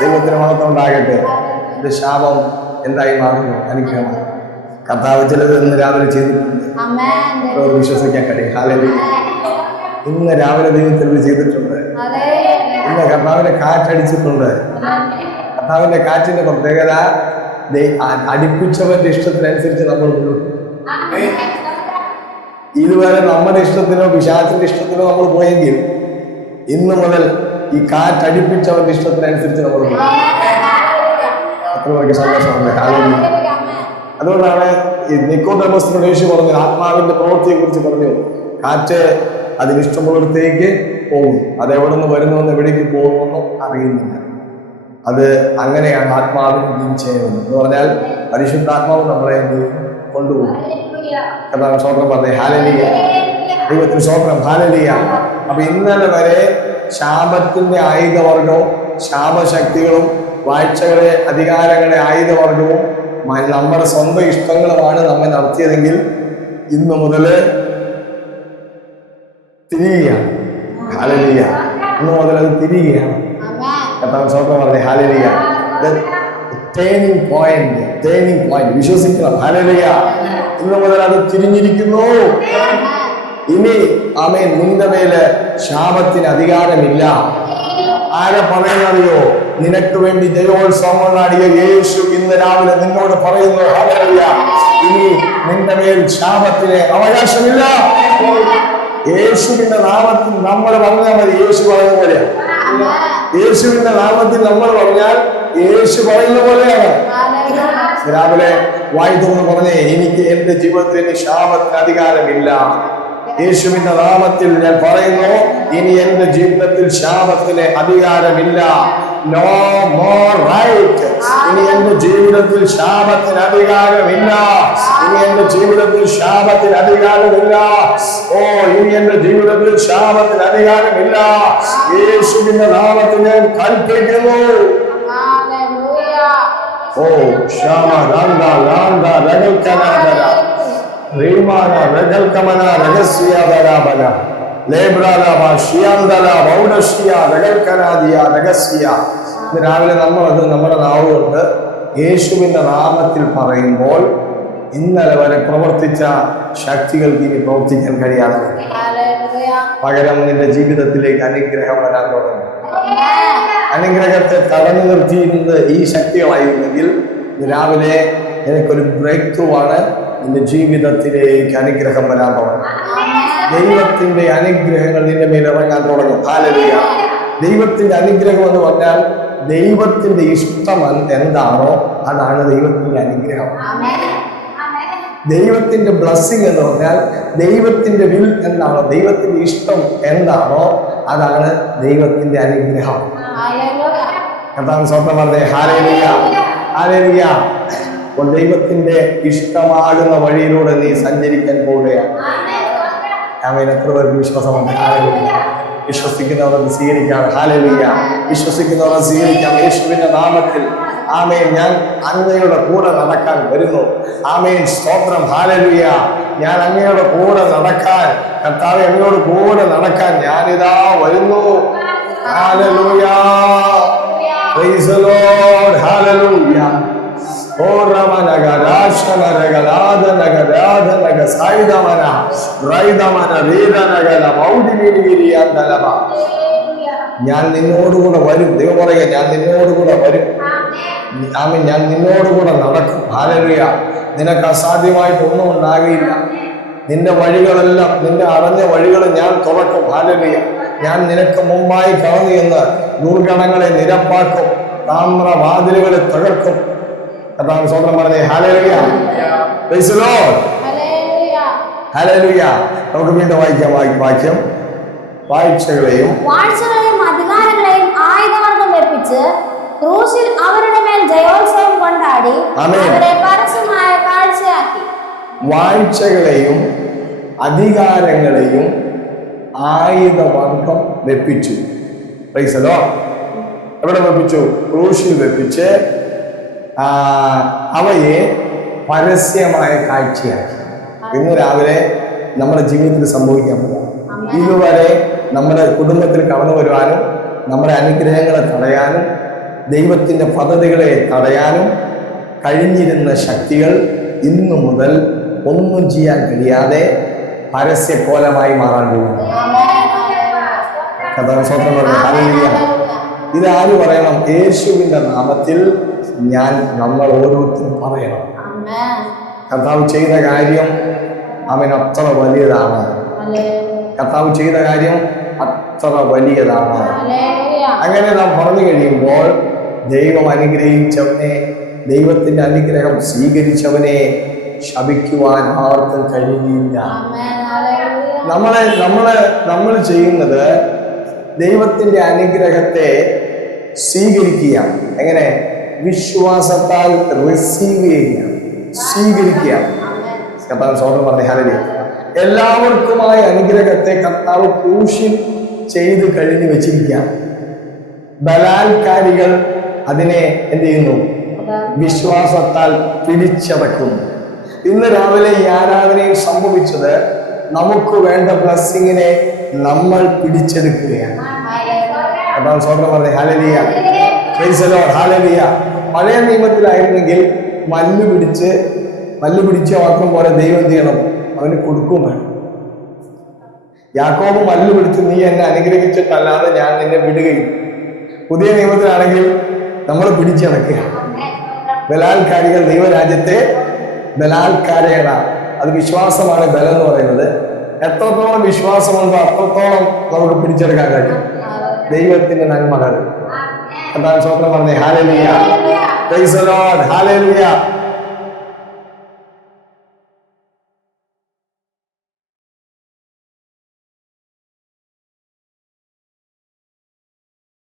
ദൈവത്തിന് മഹത്വം ഉണ്ടാകട്ടെ എന്റെ ശാപം എന്തായി മാറുന്നു അനുഗ്രഹമാണ് കർത്താവ് ചിലത് ഇന്ന് രാവിലെ ചെയ്തിട്ടുണ്ട്. വിശ്വസിക്കാൻ കഴിയും ഹാലലി ഇന്ന് രാവിലെ ദൈവത്തിൽ ചെയ്തിട്ടുണ്ട്. ഇന്ന് കർത്താവിന്റെ കാറ്റടിച്ചിട്ടുണ്ട്. കർത്താവിന്റെ കാറ്റിന്റെ പ്രത്യേകത അടിപ്പിച്ചവന്റെ ഇഷ്ടത്തിനനുസരിച്ച് നമ്മൾ ഇതുവരെ നമ്മുടെ ഇഷ്ടത്തിനോ പിശാചിന്റെ ഇഷ്ടത്തിനോ നമ്മൾ പോയെങ്കിൽ ഇന്ന് മുതൽ ഈ കാറ്റടിപ്പിച്ചവന്റെ ഇഷ്ടത്തിനനുസരിച്ച് നമ്മൾ അത്ര സന്തോഷമുണ്ട്. ഹാലലി അതുകൊണ്ടാണ് ഈ നിക്കോഡമസിനോട് യേശു പറഞ്ഞത് ആത്മാവിന്റെ പ്രവൃത്തിയെ കുറിച്ച് പറഞ്ഞു കാറ്റ് അതിനിഷ്ടമുള്ളിടത്തേക്ക് പോകും. അത് എവിടെ നിന്ന് വരുന്നുവെന്ന് എവിടേക്ക് പോകുമെന്നും അറിയുന്നില്ല. അത് അങ്ങനെയാണ് ആത്മാവിന് ചെയ്യുന്നത്. എന്ന് പറഞ്ഞാൽ പരിശുദ്ധാത്മാവ് നമ്മളെ? കൊണ്ടുപോകും. കഥാ സ്വോത്രം പറഞ്ഞേ ഹാലലിയ. ദൈവത്തിന് സ്വപ്നം ഹാലലിയ. അപ്പൊ ഇന്നലെ വരെ ശാപത്തിന്റെ ആയുധവർഗവും ശാപശക്തികളും വാഴ്ചകളെ അധികാരങ്ങളെ ആയുധവർഗവും നമ്മുടെ സ്വന്തം ഇഷ്ടങ്ങളുമാണ് നമ്മെ നടത്തിയതെങ്കിൽ ഇന്നു മുതൽ തിരിയുകയാണ് ഇന്നു മുതൽ അത് തിരിയുകയാണ് കർത്താവ് സ്വന്തം പറഞ്ഞേ ഹാലലിയ പോയിന്റ് ടേണിംഗ് പോയിന്റ് വിശ്വസിക്കണം. ഹാലലിയ ഇന്നു മുതൽ അത് തിരിഞ്ഞിരിക്കുന്നു. ഇനി ആമേൻ നിന്റെ മേൽ ശാപത്തിന് അധികാരമില്ല. ആരെ പറയുന്നറിയോ? നിനക്ക് വേണ്ടി ജയോത്സവം നാടിയ യേശു ഇന്ന് രാവിലെ നിന്നോട് പറയുന്നു ഇനി നിന്റെ മേൽ ശാപത്തിന് അവകാശമില്ല. യേശുവിന്റെ നാമത്തിൽ നമ്മൾ പറഞ്ഞാൽ മതി യേശു പറയുന്ന പോലെ. യേശുവിന്റെ നാമത്തിൽ നമ്മൾ പറഞ്ഞാൽ യേശു പറയുന്ന പോലെയാണ്. രാവിലെ വായി തുറന്ന് പറഞ്ഞേ എനിക്ക് എന്റെ ജീവിതത്തിന് ശാപത്തിന് അധികാരമില്ല. യേശുവിന്റെ നാമത്തിൽ ഞാൻ പറയുന്നു ഇനി എന്റെ ജീവിതത്തിൽ ശാപത്തിന് അധികാരമില്ല. നോ മോർ റൈറ്റ് ഇനി എന്റെ ജീവിതത്തിൽ ശാപത്തിന് അധികാരമില്ല. ഇനി എന്റെ ജീവിതത്തിൽ ശാപത്തിന് അധികാരമില്ല. ഓ ഇനി എന്റെ ജീവിതത്തിൽ ശാപത്തിന് അധികാരമില്ല. യേശുവിന്റെ നാമത്തിൽ ഞാൻ കൽപ്പിക്കുന്നു. ഓ ക്ഷമ ലാന്ത ലാന്ത രകൽക്കനാദര റീമാന രകൽക്കമന രഹസ്യധരാബല ലേബ്രാലാബ ഷിയാന്തല ബൗഡഷിയ രകൽക്കനാദിയ രഹസ്യ രാവിലെ നമ്മൾ അത് നമ്മുടെ നാവ് കൊണ്ട് യേശുവിന്റെ നാമത്തിൽ പറയുമ്പോൾ ഇന്നലെ വരെ പ്രവർത്തിച്ച ശക്തികൾക്ക് ഇനി പ്രവർത്തിക്കാൻ കഴിയാതെ. പകരം നിന്റെ ജീവിതത്തിലേക്ക് അനുഗ്രഹം വരാൻ തുടങ്ങി. അനുഗ്രഹത്തെ തടഞ്ഞു നിർത്തിയിരുന്നത് ഈ ശക്തികളായിരുന്നെങ്കിൽ രാവിലെ എനിക്കൊരു ബ്രേക്ക് ത്രൂ ആണ്. നിന്റെ ജീവിതത്തിലേക്ക് അനുഗ്രഹം വരാൻ തുടങ്ങും ദൈവത്തിന്റെ അനുഗ്രഹങ്ങൾ നിന്റെ മേൽ ഇറങ്ങാൻ തുടങ്ങും. ഹാലലിയ ദൈവത്തിന്റെ അനുഗ്രഹം എന്ന് പറഞ്ഞാൽ ദൈവത്തിന്റെ ഇഷ്ടം എന്താണോ അതാണ് ദൈവത്തിന്റെ അനുഗ്രഹം. ദൈവത്തിന്റെ ബ്ലസ്സിംഗ് എന്ന് പറഞ്ഞാൽ ദൈവത്തിന്റെ വിൽ എന്താണോ ദൈവത്തിന്റെ ഇഷ്ടം എന്താണോ അതാണ് ദൈവത്തിന്റെ അനുഗ്രഹം. എന്താണ് സ്വന്തം പറഞ്ഞേ? ഹാലേലിയ ഹാലേലിയ അപ്പോൾ ദൈവത്തിന്റെ ഇഷ്ടമാകുന്ന വഴിയിലൂടെ നീ സഞ്ചരിക്കാൻ പോവുകയാണ്. ആമേൻ എത്ര പേർക്ക് വിശ്വാസമുണ്ട്? ഹാലേലിയ. വിശ്വസിക്കുന്നവർ സ്വീകരിക്കാം ഹാലലിയ. വിശ്വസിക്കുന്നവർ സ്വീകരിക്കാം. യേശുവിന്റെ നാമത്തിൽ. ആമേൻ. ഞാൻ അങ്ങയുടെ കൂടെ നടക്കാൻ വരുന്നു. ആമേൻ. സ്തോത്രം. ഹാലലിയ. ഞാൻ അങ്ങയുടെ കൂടെ നടക്കാൻ കർത്താവ് അങ്ങയോട് കൂടെ നടക്കാൻ ഞാനിതാ വരുന്നു. ഹാലലുയ. Praise ഓറമനഗ രാശനരഗ ലാദനഗ രാധനഗ സായുധമന റൈതമന വീരനഗല മൗഡിനിരികിരി അന്തലമ ഞാൻ നിന്നോടുകൂടെ വരും. ദൈവം പറയുക ഞാൻ നിന്നോടുകൂടെ വരും. ആമ ഞാൻ നിന്നോടുകൂടെ നടക്കും. ഭാരവിയ നിനക്ക് അസാധ്യമായിട്ട് ഒന്നും ഉണ്ടാകില്ല. നിന്റെ വഴികളെല്ലാം നിന്റെ അറിഞ്ഞ വഴികൾ ഞാൻ തുറക്കും. ഭാരവിയ ഞാൻ നിനക്ക് മുമ്പായി കടന്നു എന്ന് ദുർഗണങ്ങളെ നിരപ്പാക്കും. താമ്രവാതിലുകളെ തകർക്കും. കർത്താവ് സ്വന്തം പറഞ്ഞേ. ഹാലലുയ. ഹല്ലേലൂയ നമുക്ക് വീണ്ടും വായിക്കാം വായി- വാക്യം വാഴ്ചകളെയും വാഴ്ചകളെയും അധികാരങ്ങളെയും ആയുധവർഗം വെപ്പിച്ച് ക്രൂശിൽ അവരുടെ മേൽ ജയോത്സവം കൊണ്ടാടി. അവരെ പരസ്യമായ കാഴ്ചയാക്കി. വാഴ്ചകളെയും അധികാരങ്ങളെയും ആയുധവർഗം വെപ്പിച്ചു. പൈസലോ എവിടെ വെപ്പിച്ചു? ക്രൂശിൽ വെപ്പിച്ച് അവയെ പരസ്യമായ കാഴ്ചയാക്കി ഇന്ന് രാവിലെ നമ്മുടെ ജീവിതത്തിൽ സംഭവിക്കാൻ പോകാം. ഇതുവരെ നമ്മുടെ കുടുംബത്തിൽ കടന്നു വരുവാനും നമ്മുടെ അനുഗ്രഹങ്ങളെ തടയാനും ദൈവത്തിന്റെ പദ്ധതികളെ തടയാനും കഴിഞ്ഞിരുന്ന ശക്തികൾ ഇന്നു മുതൽ ഒന്നും ചെയ്യാൻ കഴിയാതെ പരസ്യക്കോലമായി മാറാൻ പോകുന്നു. കഥാ സ്വന്തം പറഞ്ഞു ഹല്ലേലൂയ. ഇത് ആര് പറയണം? യേശുവിന്റെ നാമത്തിൽ ഞാൻ നമ്മൾ ഓരോരുത്തരും പറയണം. കർത്താവ് ചെയ്ത കാര്യം അവൻ അത്ര വലിയതാണ്. കർത്താവ് ചെയ്ത കാര്യം അത്ര വലിയതാണ്. അങ്ങനെ നാം പറഞ്ഞു കഴിയുമ്പോൾ ദൈവം അനുഗ്രഹിച്ചവനെ ദൈവത്തിന്റെ അനുഗ്രഹം സ്വീകരിച്ചവനെ ശപിക്കുവാൻ ആർക്കും കഴിയില്ല നമ്മളെ നമ്മളെ നമ്മൾ ചെയ്യുന്നത് ദൈവത്തിന്റെ അനുഗ്രഹത്തെ സ്വീകരിക്കുക എങ്ങനെ? വിശ്വാസത്താൽ റിസീവ് ചെയ്യുക സ്വീകരിക്കുക. കർത്താവ് സ്വാമി പറഞ്ഞ എല്ലാവർക്കുമായ അനുഗ്രഹത്തെ കർത്താവ് ക്രൂശിൽ ചെയ്ത് കഴിഞ്ഞു വെച്ചിരിക്കുക. ബലാത്കാരികൾ അതിനെ എന്ത് ചെയ്യുന്നു? വിശ്വാസത്താൽ പിടിച്ചടക്കുന്നു. ഇന്ന് രാവിലെ ഈ ആരാധനയിൽ സംഭവിച്ചത് നമുക്ക് വേണ്ട ബ്ലസ്സിങ്ങിനെ നമ്മൾ പിടിച്ചെടുക്കുകയാണ്. കർത്താവ് സ്വന്തം പറഞ്ഞ പഴയ നിയമത്തിലായിരുന്നെങ്കിൽ മല്ലു പിടിച്ച് മല്ലു പിടിച്ച് ഓർക്കും പോലെ ദൈവം ചെയ്യണം? അവന് കൊടുക്കും വേണം. യാക്കോബ് മല്ലു പിടിച്ച് നീ എന്നെ അനുഗ്രഹിച്ചിട്ടല്ലാതെ ഞാൻ നിന്നെ വിടുകയും പുതിയ നിയമത്തിലാണെങ്കിൽ നമ്മൾ പിടിച്ചടക്കുക ബലാത്കാരികൾ ദൈവരാജ്യത്തെ ബലാൽക്കാരേണ അത് വിശ്വാസമാണ് ബലം എന്ന് പറയുന്നത്. എത്രത്തോളം വിശ്വാസമുണ്ടോ അത്രത്തോളം നമുക്ക് പിടിച്ചെടുക്കാൻ കഴിയും. ദൈവത്തിന്റെ നന്മകൾ. അതാണ് സ്വപ്നം പറഞ്ഞേ ഹാലലിയ ഹാലലിയ